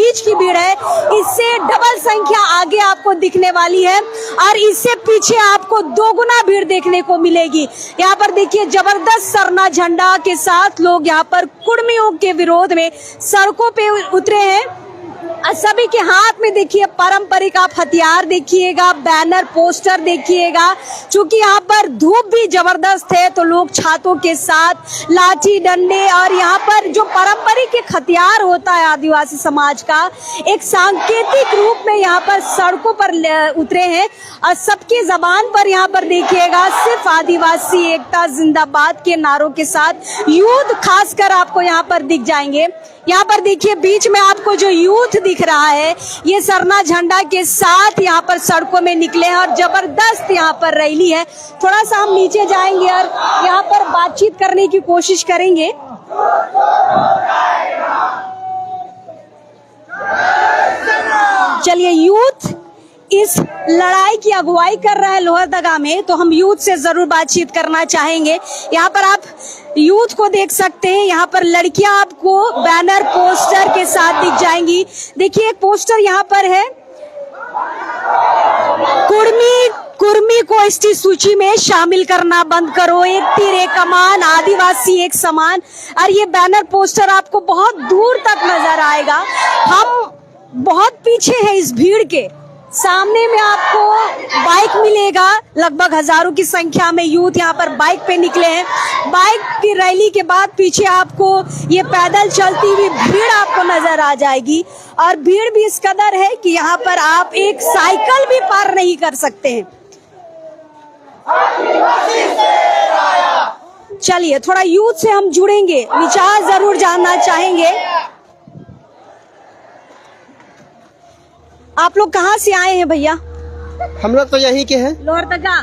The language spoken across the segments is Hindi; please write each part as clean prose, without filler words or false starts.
बीच की भीड़ है, इससे डबल संख्या आगे आपको दिखने वाली है और इससे पीछे आपको दोगुना भीड़ देखने को मिलेगी। यहाँ पर देखिए जबरदस्त सरना झंडा के साथ लोग यहाँ पर कुर्मियों के विरोध में सड़कों पे उतरे हैं। सभी के हाथ में देखिए पारंपरिक आप हथियार देखिएगा, बैनर पोस्टर देखिएगा। चूंकि यहाँ पर धूप भी जबरदस्त है तो लोग छातों के साथ लाठी डंडे और यहाँ पर जो पारंपरिक एक हथियार होता है आदिवासी समाज का, एक सांकेतिक रूप में यहाँ पर सड़कों पर उतरे हैं। और सबके जबान पर यहाँ पर देखिएगा सिर्फ आदिवासी एकता जिंदाबाद के नारों के साथ यूथ खासकर आपको यहाँ पर दिख जाएंगे। यहाँ पर देखिए बीच में आपको जो यूथ दिख रहा है ये सरना झंडा के साथ यहाँ पर सड़कों में निकले हैं और जबरदस्त यहाँ पर रैली है। थोड़ा सा हम नीचे जाएंगे और यहाँ पर बातचीत करने की कोशिश करेंगे। चलिए, यूथ इस लड़ाई की अगुवाई कर रहा है लोहरदगा में, तो हम यूथ से जरूर बातचीत करना चाहेंगे। यहाँ पर आप यूथ को देख सकते हैं, यहाँ पर लड़कियां आपको बैनर पोस्टर के साथ दिख जाएंगी। देखिए एक पोस्टर यहाँ पर है, कुर्मी को एसटी सूची में शामिल करना बंद करो, एक तीर एक कमान, आदिवासी एक समान। और ये बैनर पोस्टर आपको बहुत दूर तक नजर आएगा। हम बहुत पीछे हैं इस भीड़ के, सामने में आपको बाइक मिलेगा। लगभग हजारों की संख्या में यूथ यहाँ पर बाइक पे निकले हैं। बाइक की रैली के बाद पीछे आपको ये पैदल चलती हुई भीड़ आपको नजर आ जाएगी और भीड़ भी इस कदर है कि यहाँ पर आप एक साइकिल भी पार नहीं कर सकते हैं। चलिए थोड़ा यूथ से हम जुड़ेंगे, विचार जरूर जानना चाहेंगे। आप लोग कहाँ से आए हैं भैया? हम लोग तो यही के हैं, लोहरदगा।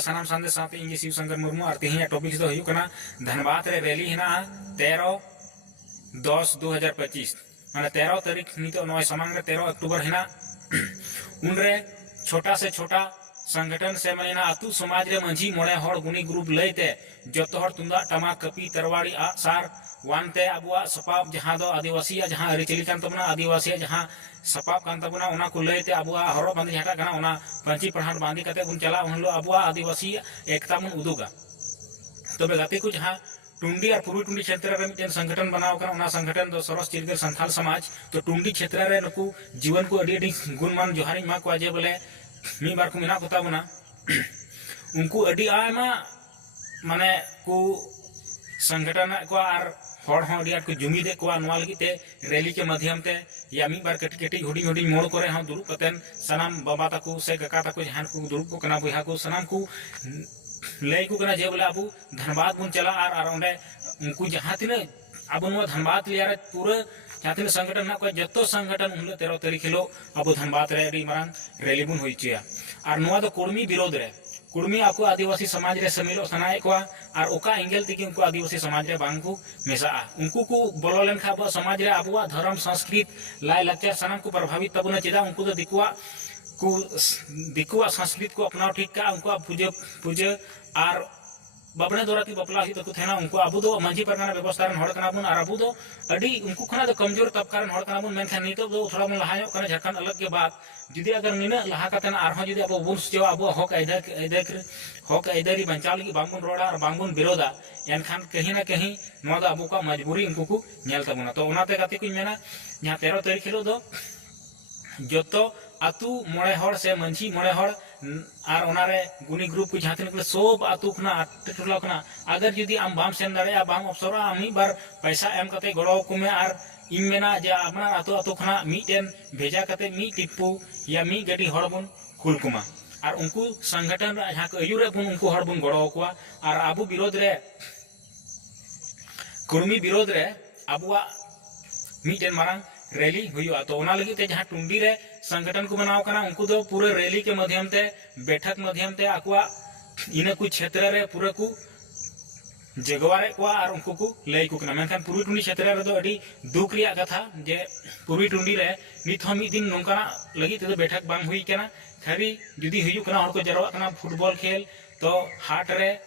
सनम संदेश साथ इंगे शिव शंकर मुर्मू और तेही टॉपिक दो हुई कना धनबाद रे रैली हिना 13/10/2025 माने 13 तारीख नितो नय समांग रे 13 अक्टूबर हिना उनरे छोटा से छोटा संगठन से माने ना आतु समाज रे मंझी मोड़े हड़ गुनी ग्रुप लैते जतो हड़ तुंदा टमा कपी तरवाड़ी आ सार वानते अबुआ सपाब जहां दो आदिवासी जहां अरिचली कान तबना आदिवासी जहां सपाब कान तबना उना को लैते अबुआ हरो बांधी जहां कना उना पंची पढ़ाट बांधी कते उन चला उन लो अबुआ आदिवासी एकता मन उदुगा तबे गाते को जहां टुंडी और पूर्वी टुंडी क्षेत्र रे मिटेन संगठन बनाव कना उना संगठन दो सरस चिरगर संथाल समाज तो टुंडी क्षेत्र रे नुकु जीवन को अडी गुणमान जोहारी मा को जे बोले मी बार को मिना कोता बना उनको अडी आयमा माने को संगठन को आर हड़ हड़ अडी को जुमी दे को नवा लगी ते रैली के माध्यम ते या मी बार कटी कटी हुडी हुडी मोड़ करे हम दुरु कतेन सनाम बाबा ताकू से काका ताकू जहान को दुरु को कना बुहा को सनाम को लय को कना जे बोले अबू धनबाद बुन चला आर ओंडे उनको जहां तिने अब नो धनबाद लिया पूरे जहां तिने संगठन ना को जत्तो संगठन उन 13 तारीख हिलो अब धनबाद रे अडी मारंग रैली बुन होई चिया आर नोआ दो कुर्मी विरोध रे कुर्मी आपको आदिवासी समाज रे समिलो सनाए को और ओका एंगल तक उनको आदिवासी समाज रे बांग को मेसा उनको को बोलो लेन खा समाज रे आबुआ धर्म संस्कृत लाय लक्चर सनम को प्रभावित तबना चेदा उनको तो दिकुआ संस्कृत को अपनाओ ठीक का उनको पूजे और बाबने दोराती बपला ही तो थेना उनको अबु दो मंझी परगाना व्यवस्था रन हड़ कना बुन और अबु दो अडी उनको खना तो कमजोर तबका रन हड़ कना बुन मेनखान नितो दो थोड़ा बुन लहायो कना झारखंड अलग के बाद जुदी अगर निना लहा कतना आरहो जुदी अब बुन जो अब हक ऐदरी बंचाव लगी बांगुन रोड़ा और बांगुन विरोधा एनखान कहीं ना कहीं नोआ दो अबु का मजबूरी उनको को नेल तबना तो ओनाते गाते को मेना जहां 13 तारीख हिलो दो जतो आतु मोड़े हड़ से मंझी मोड़े हड़ और ओनारे गुनी ग्रुप को जहां तक सब आतु खना टोला खना अगर जुदी आम बाम सेन दाड़े बाम अफसरा आमी बार पैसा एम कते गड़ो को में और इन मेना जे अपना आतु आतु खना मीटेन भेजा कते मी टिप्पू या मी गडी हड़ बुन कुल कुमा और उनको संगठन जहां को अयुरे बुन उनको हड़ बुन गड़ो को और आबू विरोध रे कुर्मी विरोध रे आबुआ मीटेन मारंग रैली हुआ तो ओना लगी ते जहां टुंडी रे संगठन को बनाव कना उनको दो पूरे रैली के माध्यम ते बैठक माध्यम ते आकुआ इने कुछ क्षेत्र रे पूरे को जगवारे को और उनको को लय को कना मेनखान पूर्वी टुंडी क्षेत्र रे दो अडी दुख रिया कथा जे पूर्वी टुंडी रे नित हम दिन नोंका लगी ते बैठक बांग हुई कना खरी जुदी हुई कना हर को जरवा कना फुटबॉल खेल तो हाट रे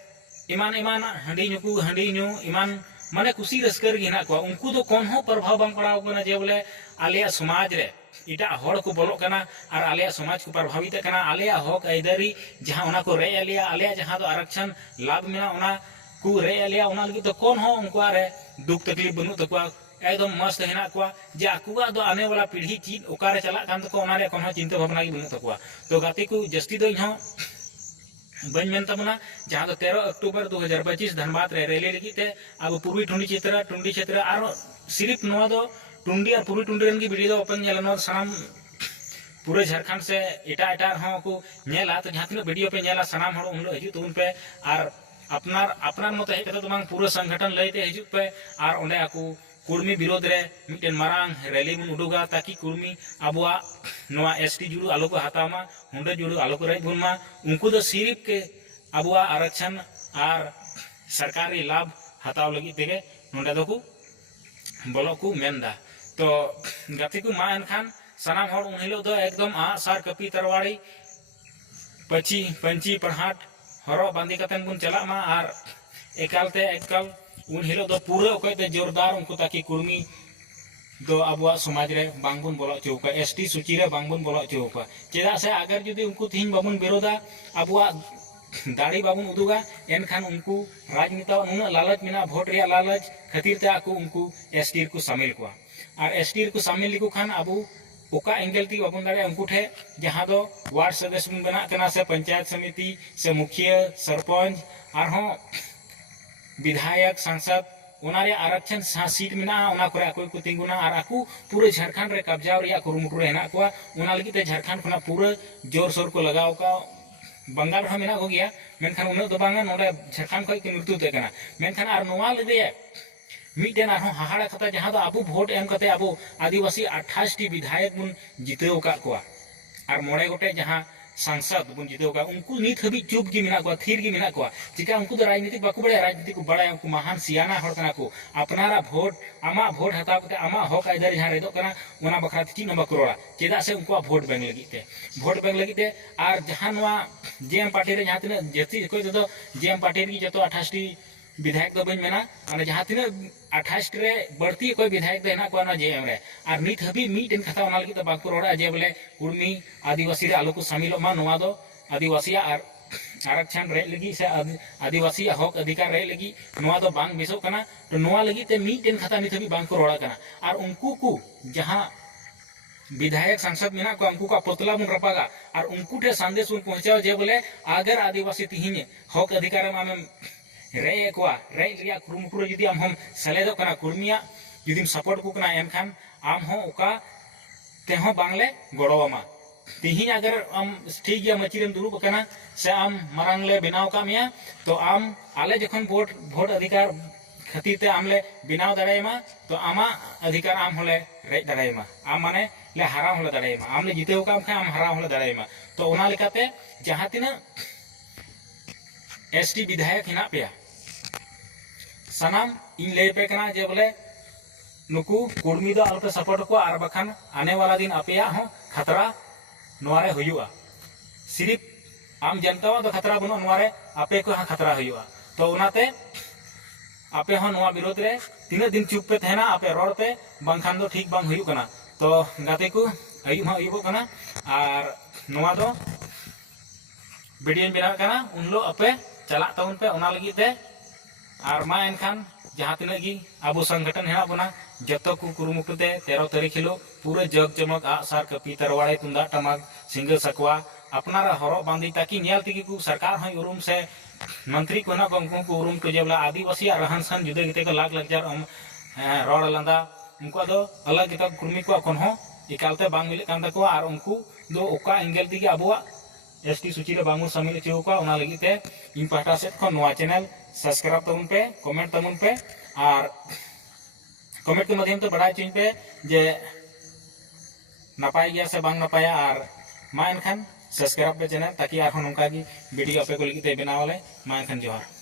इमान इमान हंडी नुकु हंडी नु इमान माने कुसी रस्कर गे हेना को उनको दो कोन हो प्रभाव बांग पड़ाव कना जे बोले आले समाज रे इटा हड़ को बोलो कना और आले समाज को प्रभावित कना आले हक आइदारी जहां ओना को रे आलिया आले जहां दो आरक्षण लाभ मेना ओना को रे आलिया ओना लगी तो कोन हो उनको रे दुख तकलीफ बनु तकवा एकदम मस्त हेना को जे आकुआ दो आने वाला पीढ़ी चीज ओकारे चला कान तको ओना रे कोन चिंता भावना गी बनु तकवा तो गाते को जस्ती दो इहो बन मेन तबना जहां दो 13 अक्टूबर 2025 धनबाद रे रैली लगी ते अब पूर्वी टुंडी क्षेत्र और सिर्फ नवा दो टुंडी और पूर्वी टुंडी रन की वीडियो दो अपन नेला साम पूरे झारखंड से एटा हो को नेला तो जहां तीन वीडियो पे नेला सनाम हड़ उन हजू तो उन पे और अपनार मत हेज तो बांग पूरा संगठन लैते हजू पे और ओंडे आकू कुर्मी विरोध रे मिटन मारांग रैली बन उडुगा ताकि कुर्मी अबुआ नवा एसटी जुड़ू आलो को हतामा हुंडे जुड़ू आलो को रज बुनमा उनको दो सिर्फ के अबुआ आरक्षण और सरकारी लाभ हताव लगी तेगे नोंडे दो को बोलो को मेनदा तो गाते को मा एनखान सनाम हड़ उन हिलो दो एकदम सार कपी तरवाड़ी पंची पढ़ाट हरो बांदी कतन बुन चला मा और एकल उन हिलो दो पूरा ओकते जोरदार उनको ताकि कुर्मी दो अबुआ समाज रे बांगबुन बोलो चौका एसटी सूची रे बांगबुन बोलो चौका चेदा से अगर जुदी उनको तीन बाबुन विरोधा अबुआ दाड़ी बाबुन उदुगा एनखान उनको राजनीति उन लालच मेना भोट रे लालच खातिर ते आकू उनको एसटी को शामिल को और एसटी को शामिल लिको खान अबू ओका एंगल ती बाबुन दाड़े उनको ठे जहां दो वार्ड सदस्य बुन बना कना से पंचायत समिति से मुखिया सरपंच और हो विधायक सांसद ओनारे आरक्षण सीट मेना ओना करे अकोय को तिंगुना और आकू पूरे झारखंड रे कब्जा रे कुरुमुटु रे हेना को ओना लगी ते झारखंड खना पूरे जोर शोर को लगाव का बंगाल रे मेना हो गया मेनखान उन दो बांगा नोडे झारखंड खय के मृत्यु ते कना मेनखान आर नोवा लेदे मिटेन आर हाहाड़ा कथा जहां दो अबु भोट एम कते अबु आदिवासी 28 टी विधायक बुन जितेव का को और मोड़े गोटे जहां सांसद बुन जितेव का उनको नित हबी चुप की मिना को थीर की मिना को चिका उनको तो राजनीति बाकू बड़े राजनीति को बड़ा उनको महान सियाना हड़ कना को अपनारा भोट आमा भोट हताव कते आमा हक आइदार जहां रेदो कना ओना बखरा ती नंबर करोड़ा चेदा से उनको भोट बैंक लगी ते और जहां नवा जेएम पार्टी रे जहां तिना जति कोई तो जेएम पार्टी की जतो 28 टी विधायक दो बन मेना और जहां तीन 28 रे बढ़ती कोई विधायक देना को ना जेएम रे और नित हबी मीटन खाता ओना लगी तो बांको रोड़ा जे बोले कुर्मी आदिवासी रे आलो को शामिल मा नोवा दो आदिवासी और आरक्षण रे लगी से आदिवासी हक अधिकार रे लगी नोवा दो बांग बेसो कना तो नोवा लगी ते मीटन खाता नित हबी बांको रोड़ा कना और उनको को जहां विधायक सांसद मेना को उनको का पतला बुन रपागा और उनको ठे संदेश उन पहुंचाओ जे बोले अगर आदिवासी तिहिने हक अधिकार में रे को रे रिया कुरुमुटु जुदी हम सेलेदो कना कुर्मिया जुदी सपोर्ट को कना एनखान आम हो ओका ते हो बांगले गड़ोमा तिही अगर आम ठीक गया मचिरम दुरुब कना से आम मरांगले बनाव का मिया तो आम आले जखन वोट अधिकार खातिर ते आमले बनाव दाड़ायमा तो आमा अधिकार आम होले रे दाड़ायमा आम माने ले हराव होले दाड़ायमा आमले जितेव का आम हराव होले दाड़ायमा तो ओना लेकाते जहां तिना एसटी विधायक हिना पेया सनाम इन ले पे कना जे बोले नुकु कुर्मी दो अलपे सपोर्ट को और बखान आने वाला दिन अपेया हो खतरा नोरे हुआ सिर्फ आम जनता दो खतरा बनो नोरे आपे को हाँ खतरा हुआ तो उनाते आपे हो नोआ विरोध रे तीन दिन चुप पे तहना आपे रोड पे बंखान दो ठीक बांग हुई कना तो गाते को अयुब हाँ अयुब कना और नोआ दो वीडियो बिना कना उन लो आपे चला ताउन पे उना लगी ते और मा एनखान जहां तिना की अब संगठन है बना जतो को कुरुमुटु ते 13 तारीख हिलो पूरे जग जमक आसार कपी तरवाड़े तुंदा टमाक सिंगल सकवा अपनार हरो बांधी ताकि नेल तिगी को सरकार हई उरुम से मंत्री को ना को उरुम को जेबला आदिवासी रहन सहन जुदे गते को लाग लजार रोड लंदा उनको दो अलग गता कुर्मी को कोन हो इकालते बांग मिले कांदा को और उनको दो ओका एंगल तिगी अबुआ एसटी सूची रे बांगु शामिल चौका ओना लगी ते इन पाटा से को नवा चैनल सब्सक्राइब तमुन पे कमेंट तमुन पे और कमेंट के माध्यम तो बढ़ाई चिन पे जे नपाय गया से बांग नपाया और मा एनखान सब्सक्राइब पे चैनल ताकि आर नौका की वीडियो आपे को लगी ते बनावले मा एनखान जोहार।